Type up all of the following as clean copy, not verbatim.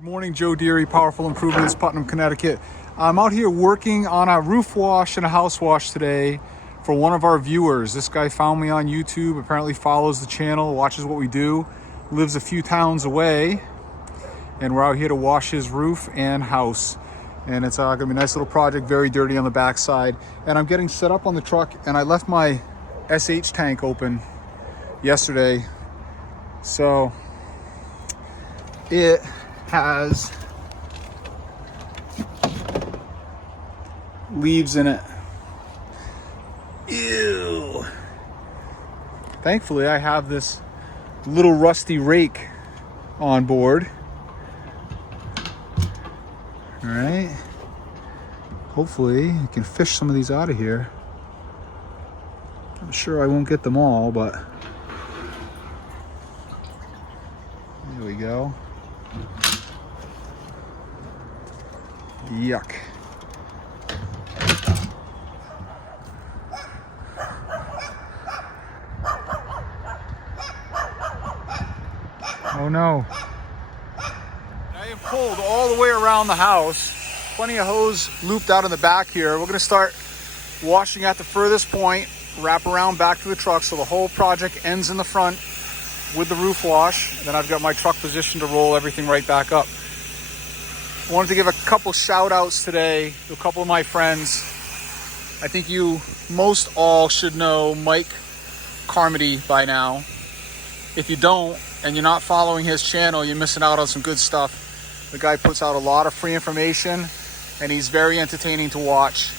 Good morning, Joe Deary, Powerful Improvements, Putnam, Connecticut. I'm out here working on a roof wash and a house wash today for one of our viewers. This guy found me on YouTube, apparently follows the channel, watches what we do, lives a few towns away, and we're out here to wash his roof and house. And it's gonna be a nice little project, very dirty on the backside. And I'm getting set up on the truck, and I left my SH tank open yesterday. So it has leaves in it. Ew. Thankfully, I have this little rusty rake on board. All right. Hopefully, I can fish some of these out of here. I'm sure I won't get them all, but there we go. Yuck. Oh no. I am pulled all the way around the house. Plenty of hose looped out in the back here. We're gonna start washing at the furthest point, wrap around back to the truck so the whole project ends in the front with the roof wash. And then I've got my truck positioned to roll everything right back up. I wanted to give a couple shout outs today to a couple of my friends. I think you most all should know Mike Carmody by now. If you don't, and you're not following his channel, you're missing out on some good stuff. The guy puts out a lot of free information, and he's very entertaining to watch.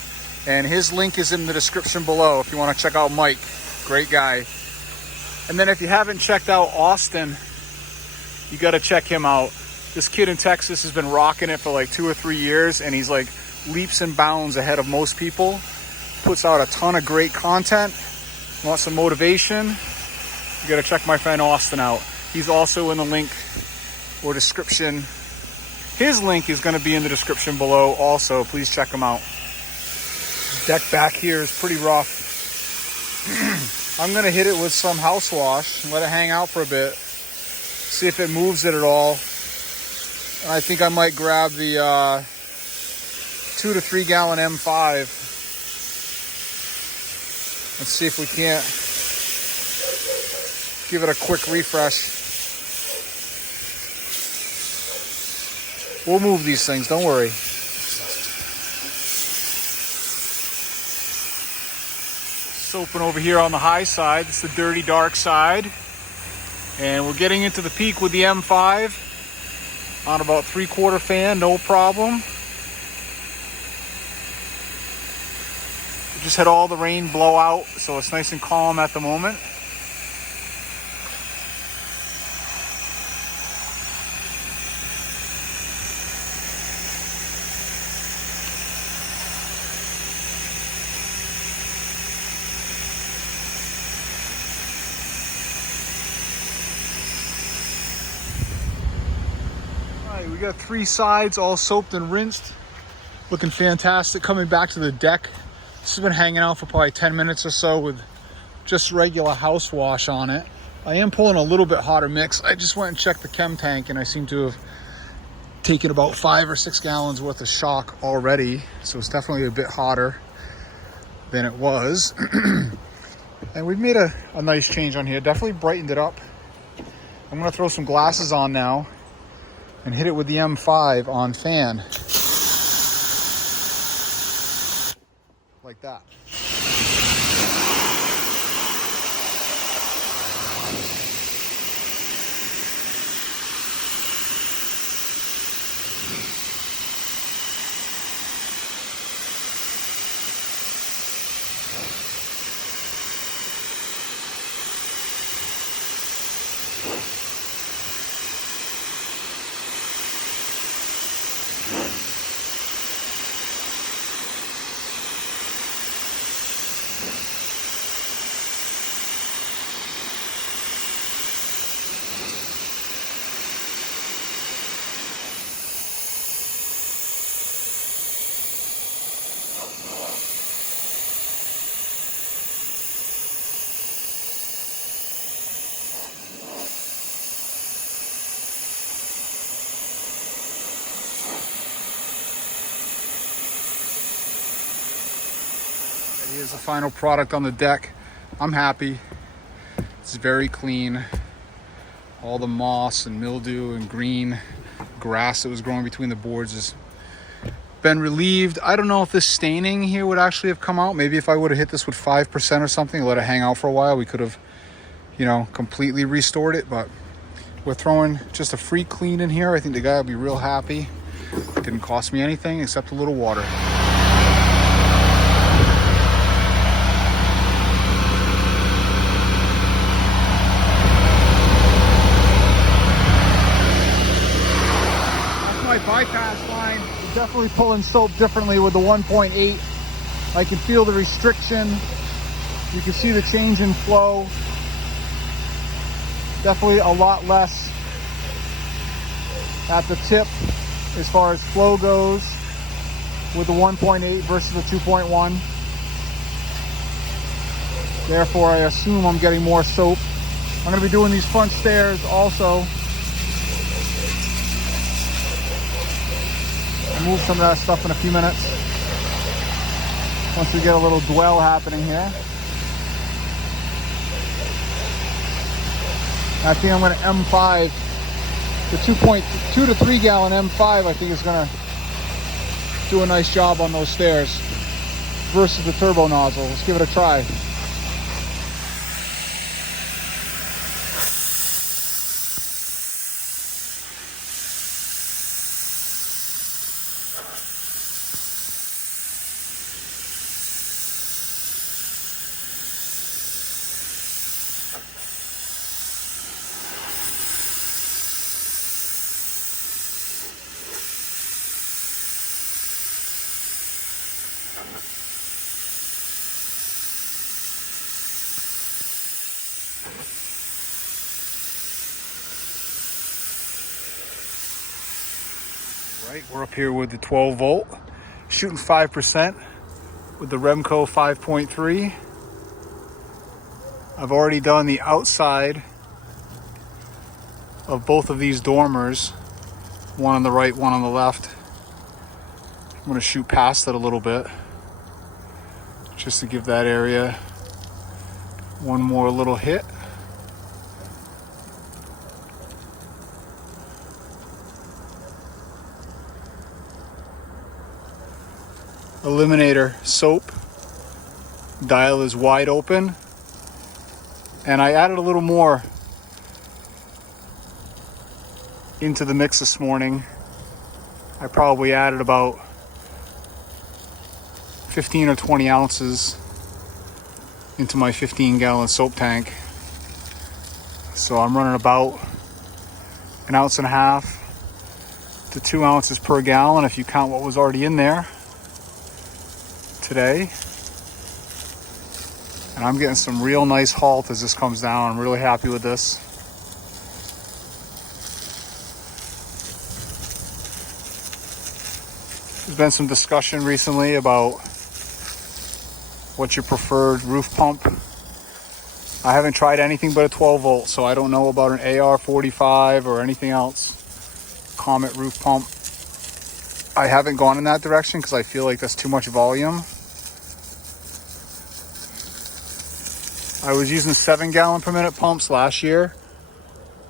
And his link is in the description below if you want to check out Mike. Great guy. And then if you haven't checked out Austin, you got to check him out. This kid in Texas has been rocking it for like 2 or 3 years, and he's like leaps and bounds ahead of most people. Puts out a ton of great content. Want some motivation? You got to check my friend Austin out. He's also in the link or description. His link is going to be in the description below also. Please check him out. Deck back here is pretty rough. I'm going to hit it with some house wash and let it hang out for a bit. See if it moves it at all. I think I might grab the 2 to 3 gallon M5. Let's see if we can't give it a quick refresh. We'll move these things, don't worry. Soaping over here on the high side. It's the dirty, dark side. And we're getting into the peak with the M5 on about 3/4 fan, no problem. We just had all the rain blow out, so it's nice and calm at the moment. We got 3 sides all soaped and rinsed. Looking fantastic. Coming back to the deck. This has been hanging out for probably 10 minutes or so with just regular house wash on it. I am pulling a little bit hotter mix. I just went and checked the chem tank, and I seem to have taken about 5 or 6 gallons worth of shock already. So it's definitely a bit hotter than it was. And we've made a nice change on here. Definitely brightened it up. I'm gonna throw some glasses on now and hit it with the M5 on fan. Like that. Here's the final product on the deck. I'm happy. It's very clean. All the moss and mildew and green grass that was growing between the boards has been relieved. I don't know if this staining here would actually have come out. Maybe if I would have hit this with 5% or something, let it hang out for a while, we could have, you know, completely restored it. But we're throwing just a free clean in here. I think the guy will be real happy. It didn't cost me anything except a little water. My bypass line is definitely pulling soap differently with the 1.8. I can feel the restriction. You can see the change in flow. Definitely a lot less at the tip as far as flow goes with the 1.8 versus the 2.1. Therefore, I assume I'm getting more soap. I'm going to be doing these front stairs also. Move some of that stuff in a few minutes once we get a little dwell happening here. I think I'm going to M5 the 2.2 to 3 gallon M5. I think is going to do a nice job on those stairs versus the turbo nozzle. Let's give it a try. Right, we're up here with the 12 volt, shooting 5% with the Remco 5.3. I've already done the outside of both of these dormers, one on the right, one on the left. I'm going to shoot past it a little bit just to give that area one more little hit. Eliminator soap dial is wide open, and I added a little more into the mix this morning. I probably added about 15 or 20 ounces into my 15-gallon soap tank. So I'm running about 1.5 ounces to 2 ounces per gallon if you count what was already in there today. And I'm getting some real nice halt as this comes down. I'm really happy with this. There's been some discussion recently about what's your preferred roof pump. I haven't tried anything but a 12 volt, so I don't know about an AR45 or anything else. Comet roof pump. I haven't gone in that direction because I feel like that's too much volume. I was using 7-gallon per minute pumps last year,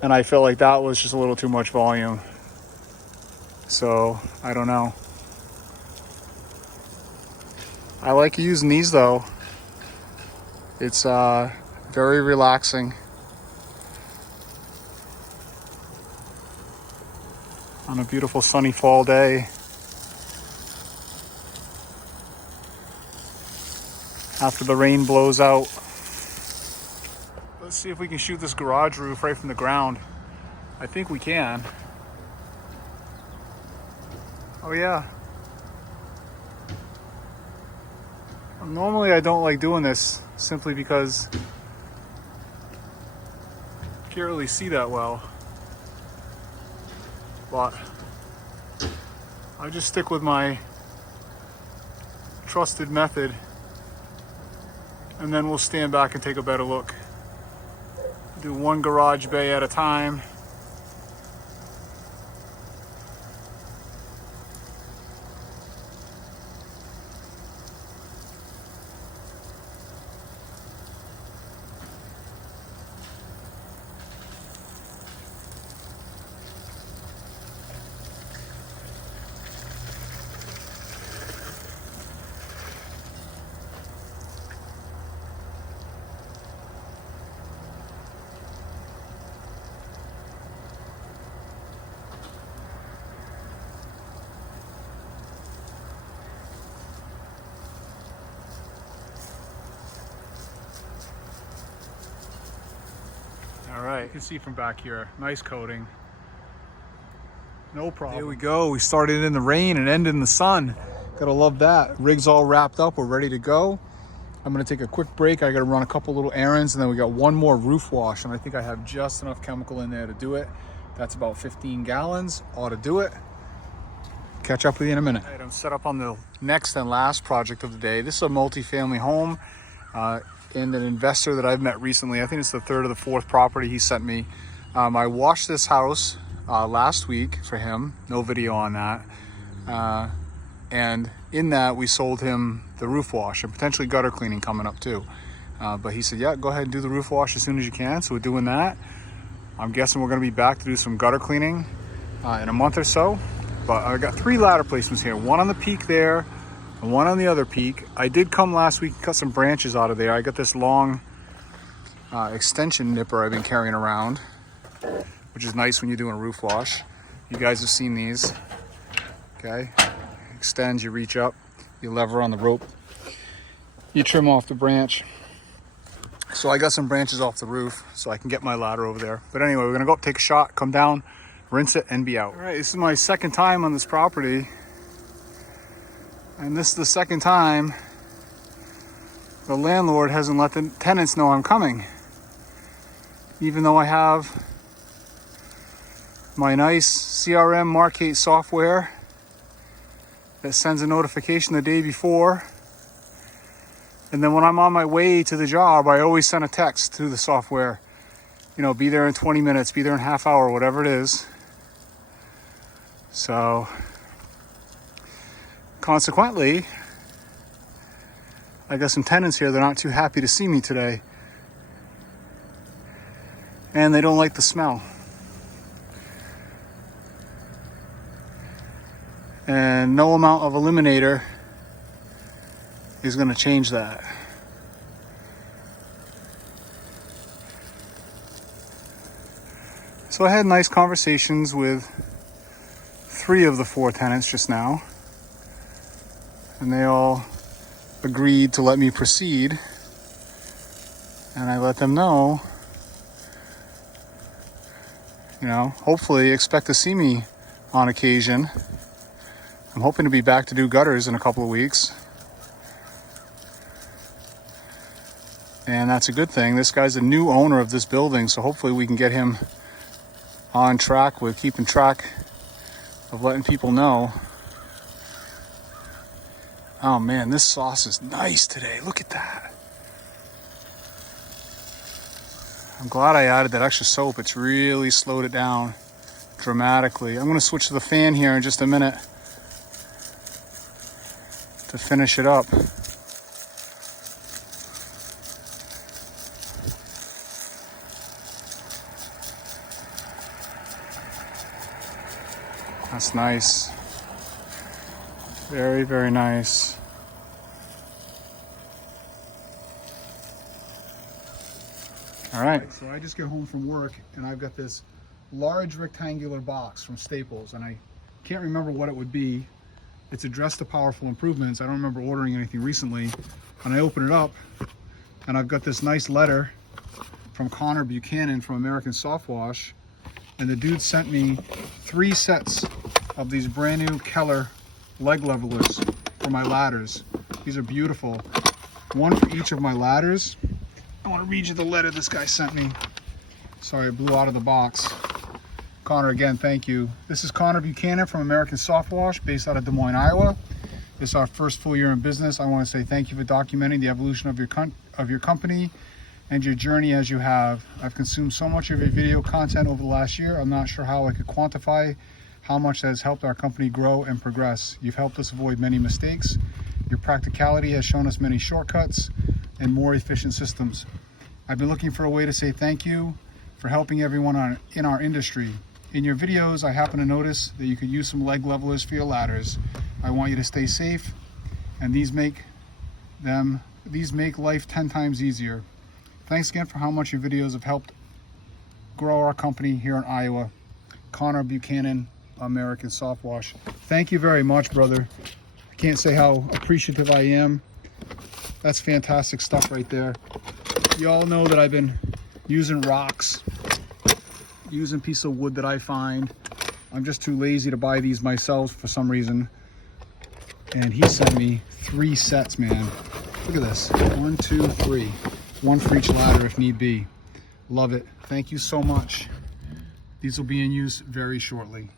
and I felt like that was just a little too much volume. So, I don't know. I like using these though. It's very relaxing on a beautiful sunny fall day. After the rain blows out. Let's see if we can shoot this garage roof right from the ground. I think we can. Oh yeah. Normally I don't like doing this simply because you can't really see that well. But I just stick with my trusted method, and then we'll stand back and take a better look. Do one garage bay at a time. right. You can see from back here, nice coating. No problem. Here we go. We started in the rain and ended in the sun. Gotta love that. Rig's all wrapped up. We're ready to go. I'm gonna take a quick break. I gotta run a couple little errands, and then we got one more roof wash, and I think I have just enough chemical in there to do it. That's about 15 gallons. Ought to do it. Catch up with you in a minute. All right, I'm set up on the next and last project of the day. This is a multi-family home and an investor that I've met recently. I think it's the third or the fourth property he sent me. I washed this house last week for him. No video on that. And in that, we sold him the roof wash and potentially gutter cleaning coming up too. But he said, yeah, go ahead and do the roof wash as soon as you can. So we're doing that. I'm guessing we're gonna be back to do some gutter cleaning in a month or so. But I got 3 ladder placements here. One on the peak there, and one on the other peak. I did come last week and cut some branches out of there. I got this long extension nipper I've been carrying around, which is nice when you're doing a roof wash. You guys have seen these, okay? Extends, you reach up, you lever on the rope, you trim off the branch. So I got some branches off the roof so I can get my ladder over there. But anyway, we're gonna go up, take a shot, come down, rinse it, and be out. All right, this is my second time on this property. And this is the second time the landlord hasn't let the tenants know I'm coming. Even though I have my nice CRM Markate software that sends a notification the day before. And then when I'm on my way to the job, I always send a text to the software. You know, be there in 20 minutes, be there in half hour, whatever it is. So, consequently, I got some tenants here. They're not too happy to see me today. And they don't like the smell. And no amount of eliminator is going to change that. So I had nice conversations with 3 of the 4 tenants just now, and they all agreed to let me proceed, and I let them know, you know, hopefully expect to see me on occasion. I'm hoping to be back to do gutters in a couple of weeks, and that's a good thing. This guy's a new owner of this building, so hopefully we can get him on track with keeping track of letting people know. Oh man, this sauce is nice today. Look at that. I'm glad I added that extra soap. It's really slowed it down dramatically. I'm going to switch to the fan here in just a minute to finish it up. That's nice. Very, very nice. All right, so I just get home from work and I've got this large rectangular box from Staples, and I can't remember what it would be. It's addressed to Powerful Improvements. I don't remember ordering anything recently. And I open it up and I've got this nice letter from Connor Buchanan from American Soft Wash. And the dude sent me 3 sets of these brand new Keller leg levelers for my ladders. These are beautiful. One for each of my ladders. I want to read you the letter this guy sent me. Sorry, it blew out of the box. Connor, again, thank you. This is Connor Buchanan from American Soft Wash, based out of Des Moines, Iowa. This is our first full year in business. I want to say thank you for documenting the evolution of your company and your journey as you have. I've consumed so much of your video content over the last year. I'm not sure how I could quantify how much that has helped our company grow and progress. You've helped us avoid many mistakes. Your practicality has shown us many shortcuts and more efficient systems. I've been looking for a way to say thank you for helping everyone in our industry. In your videos, I happen to notice that you could use some leg levelers for your ladders. I want you to stay safe, and these make life 10 times easier. Thanks again for how much your videos have helped grow our company here in Iowa. Connor Buchanan, American Soft Wash. Thank you very much, brother. I can't say how appreciative I am. That's fantastic stuff right there. You all know that I've been using rocks using piece of wood that I find. I'm just too lazy to buy these myself for some reason. And he sent me 3 sets, man. Look at this. 1, 2, 3. 1 for each ladder if need be. Love it. Thank you so much. These will be in use very shortly.